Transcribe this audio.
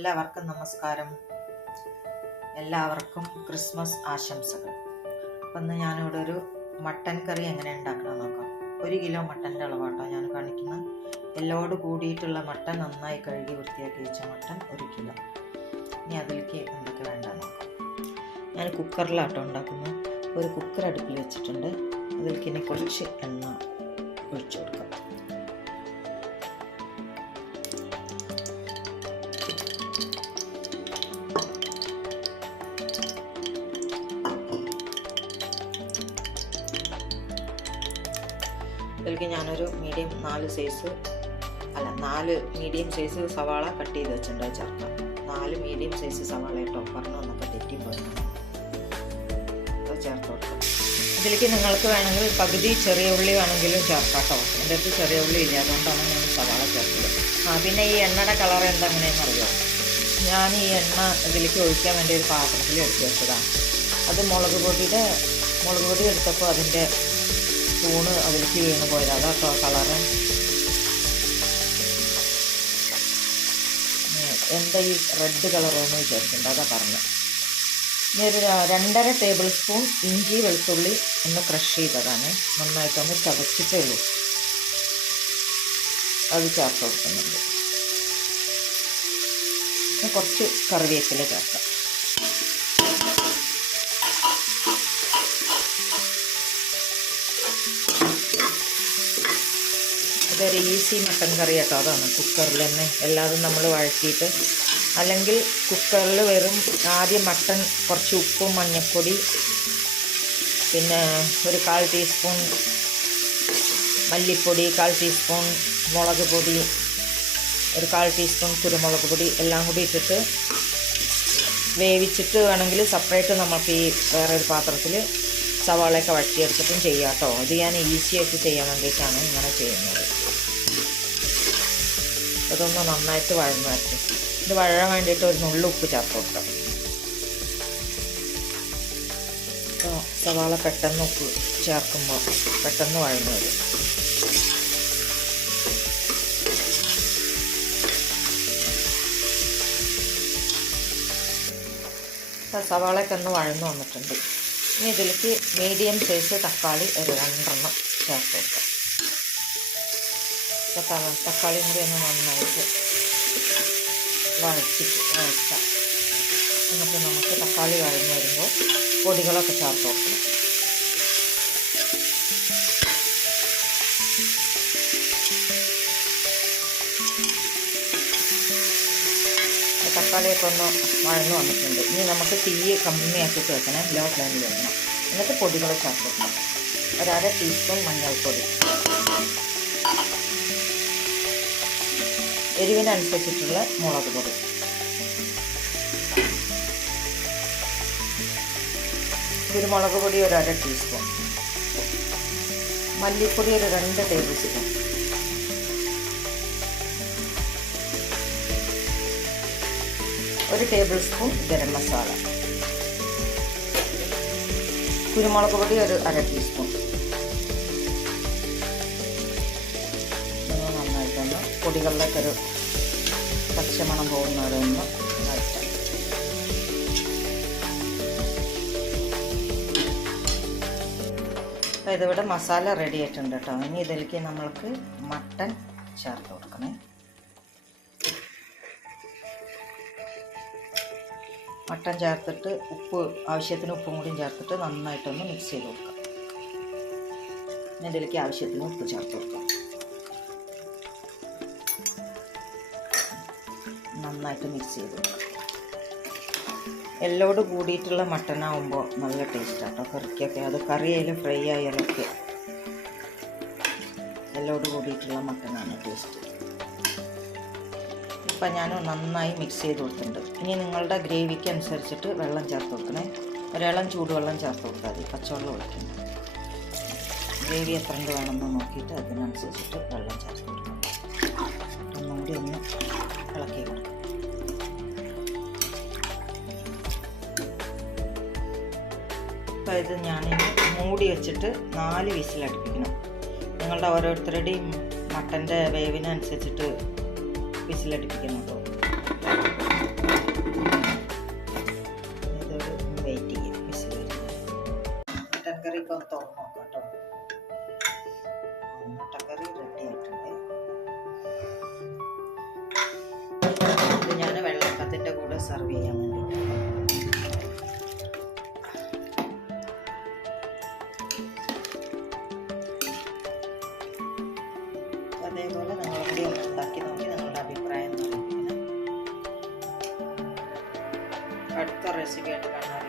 എല്ലാവർക്കും നമസ്കാരം. എല്ലാവർക്കും ക്രിസ്മസ് ആശംസകൾ. അപ്പം ഇന്ന് ഞാനിവിടെ ഒരു മട്ടൻ കറി എങ്ങനെ ഉണ്ടാക്കണം നോക്കാം. 1 കിലോ മട്ടൻ്റെ അളവാട്ടോ ഞാൻ കാണിക്കുന്ന. എല്ലോട് കൂടിയിട്ടുള്ള മട്ടൻ, നന്നായി കഴുകി വൃത്തിയാക്കി വെച്ച മട്ടൻ 1 കിലോ. ഇനി അതിലേക്ക് എന്തൊക്കെ വേണ്ട നോക്കാം. ഞാൻ കുക്കറിലാട്ടോ ഉണ്ടാക്കുന്നത്. ഒരു കുക്കർ അടുപ്പിൽ വെച്ചിട്ടുണ്ട്. അതിലേക്ക് ഇനി കുറച്ച് എണ്ണ ഒഴിച്ചു കൊടുക്കാം. ഇതിലേക്ക് ഞാനൊരു മീഡിയം 4 മീഡിയം സൈസ് സവാള കട്ട് ചെയ്ത് വെച്ചിട്ടുണ്ട്. ചേർക്കാം. 4 മീഡിയം സൈസ് സവാള കേട്ടോ, പറഞ്ഞു വന്നപ്പോൾ തെറ്റിപ്പോയി. അത് ചേർത്ത് കൊടുക്കാം. ഇതിലേക്ക് നിങ്ങൾക്ക് വേണമെങ്കിൽ പകുതി ചെറിയ ഉള്ളി വേണമെങ്കിലും ചേർക്കാം കേട്ടോ. എൻ്റെ അടുത്ത് ചെറിയ ഉള്ളി ഇല്ല, അതുകൊണ്ടാണ് ഞാൻ സവാള ചേർത്തത്. പിന്നെ ഈ എണ്ണയുടെ കളർ എന്താണെന്ന് അറിയോ? ഞാൻ ഈ എണ്ണ ഇതിലേക്ക് ഒഴിക്കാൻ വേണ്ടി ഒരു പാത്രത്തിൽ എടുത്ത് വെച്ചതാണ്. അത് മുളക് പൊടി എടുത്തപ്പോൾ അതിൻ്റെ സ്പൂണ് അതിലേക്ക് വീണ് പോയത്. അതാട്ടോ കളറ്. എന്താ ഈ റെഡ് കളറൊന്ന് വിചാരിച്ചിട്ടുണ്ട്, അതാ പറഞ്ഞത്. ഇനി ഒരു 2.5 ടേബിൾ സ്പൂൺ ഇഞ്ചി വെളുത്തുള്ളി ഒന്ന് ക്രഷ് ചെയ്തതാണ്. നന്നായിട്ടൊന്ന് ചതച്ചിട്ടേ ഉള്ളൂ. അത് ചേർത്ത് കൊടുക്കുന്നുണ്ട്. കുറച്ച് കറിവേപ്പില ചേർക്കാം. ഇതൊരു ഈസി മട്ടൻ കറി കേട്ടോ. അതാണ് കുക്കറിൽ തന്നെ എല്ലാതും നമ്മൾ വഴറ്റിയിട്ട്, അല്ലെങ്കിൽ കുക്കറിൽ വെറും ആദ്യം മട്ടൻ കുറച്ച് ഉപ്പും മഞ്ഞൾപ്പൊടി, പിന്നെ ഒരു 1/4 ടീസ്പൂൺ മല്ലിപ്പൊടി, 1/4 ടീസ്പൂൺ മുളക് പൊടി, ഒരു 1/4 ടീസ്പൂൺ കുരുമുളക് പൊടി എല്ലാം കൂടി ഇട്ടിട്ട് വേവിച്ചിട്ട് വേണമെങ്കിൽ സെപ്പറേറ്റ് നമുക്ക് ഈ വേറൊരു പാത്രത്തിൽ സവാളയൊക്കെ വഴറ്റിയെടുത്തിട്ടും ചെയ്യാം കേട്ടോ. അത് ഞാൻ ഈസിയായിട്ട് ചെയ്യാൻ വേണ്ടിയിട്ടാണ് ഇങ്ങനെ ചെയ്യുന്നത്. അതൊന്ന് നന്നായിട്ട് വഴന്ന് വരട്ടെ. ഇത് വഴറാൻ വേണ്ടിയിട്ട് ഒരു നുള്ളു ഉപ്പ് ചേർത്ത് കൊടുക്കാം. സവാള പെട്ടെന്ന് ഉപ്പ് ചേർക്കുമ്പോൾ പെട്ടെന്ന് വഴന്ന് വരും. സവാളയൊക്കെ ഒന്ന് വഴന്ന് വന്നിട്ടുണ്ട്. ഇനി ഇതിലേക്ക് മീഡിയം സൈസ് തക്കാളി ഒരു 2 ചേർത്ത് കൊടുക്കാം. തക്കാളിയും കൂടി ഒന്ന് നന്നായിട്ട് വഴറ്റാം. എന്നിട്ട് നമുക്ക് തക്കാളി വഴന്ന് വരുമ്പോൾ പൊടികളൊക്കെ ചേർത്ത് കൊടുക്കണം. തക്കാളിയൊക്കെ ഒന്ന് വഴന്ന് വന്നിട്ടുണ്ട്. ഇനി നമുക്ക് തീ കമ്മിയാക്കിയിട്ട് വെക്കണം, ലോ ഫ്ലെയിമിൽ വെക്കണം. എന്നിട്ട് പൊടികൾ ചേർത്ത് വെക്കണം. 1/2 ടീസ്പൂൺ മഞ്ഞൾപ്പൊടി, എരിവിനനുസരിച്ചിട്ടുള്ള മുളക് പൊടി, കുരുമുളക് പൊടി ഒരു 1/2 ടീസ്പൂൺ, മല്ലിപ്പൊടി ഒരു 2 ടേബിൾ സ്പൂൺ, ഒരു ടേബിൾ സ്പൂൺ ഗരം മസാല, കുരുമുളക് പൊടി ഒരു 1/2 ടീസ്പൂൺ. നന്നായിട്ടൊന്ന് പൊടികളിലൊക്കെ ഒരു പച്ചമണം പോകുന്നവരെ ഒന്ന് വഴറ്റാം. അപ്പോൾ ഇതിവിടെ മസാല റെഡി ആയിട്ടുണ്ട് കേട്ടോ. ഇനി ഇതിലേക്ക് നമ്മൾക്ക് മട്ടൻ ചേർത്ത് കൊടുക്കണേ. മട്ടൻ ചേർത്തിട്ട് ആവശ്യത്തിന് ഉപ്പും കൂടിയും ചേർത്തിട്ട് നന്നായിട്ടൊന്ന് മിക്സ് ചെയ്ത് കൊടുക്കാം. ഇനി ഇതിലേക്ക് ആവശ്യത്തിന് ഉപ്പ് ചേർത്ത് കൊടുക്കാം. നന്നായിട്ട് മിക്സ് ചെയ്ത് കൊടുക്കാം. എല്ലോട് കൂടിയിട്ടുള്ള മട്ടനാവുമ്പോൾ നല്ല ടേസ്റ്റാട്ടോ കറിക്കൊക്കെ. അത് കറി ആയാലും ഫ്രൈ ആയാലൊക്കെ എല്ലോട് കൂടിയിട്ടുള്ള മട്ടനാണ് ടേസ്റ്റ്. ഇപ്പം ഞാൻ നന്നായി മിക്സ് ചെയ്ത് കൊടുത്തിട്ടുണ്ട്. ഇനി നിങ്ങളുടെ ഗ്രേവിക്ക് അനുസരിച്ചിട്ട് വെള്ളം ചേർത്ത് കൊടുക്കണേ. ഒരേളം ചൂടുവെള്ളം ചേർത്ത് കൊടുത്താൽ മതി, പച്ചവെള്ളം ഒഴിക്കണം. ഗ്രേവി എത്ര വേണമെന്ന് നോക്കിയിട്ട് അതിനനുസരിച്ചിട്ട് വെള്ളം ചേർത്ത് കൊടുക്കണം. ഒന്നും കൂടി ഒന്ന് ഇളക്കി കൊടുക്കണം. അപ്പോൾ ഇത് ഞാനിനി മൂടി വെച്ചിട്ട് 4 വിസിലടുപ്പിക്കണം. നിങ്ങളുടെ ഓരോരുത്തരുടെയും മട്ടൻ്റെ വേവിനനുസരിച്ചിട്ട് വിസിലടുപ്പിക്കണം കേട്ടോ. സെർവ് ചെയ്യാൻ വേണ്ടി. അതേപോലെ നിങ്ങളും കൂടി ഒന്ന് ഉണ്ടാക്കി നോക്കി നിങ്ങളുടെ അഭിപ്രായം അറിയിക്കണം. അടുത്ത റെസിപ്പി ആയിട്ട് കാണാം.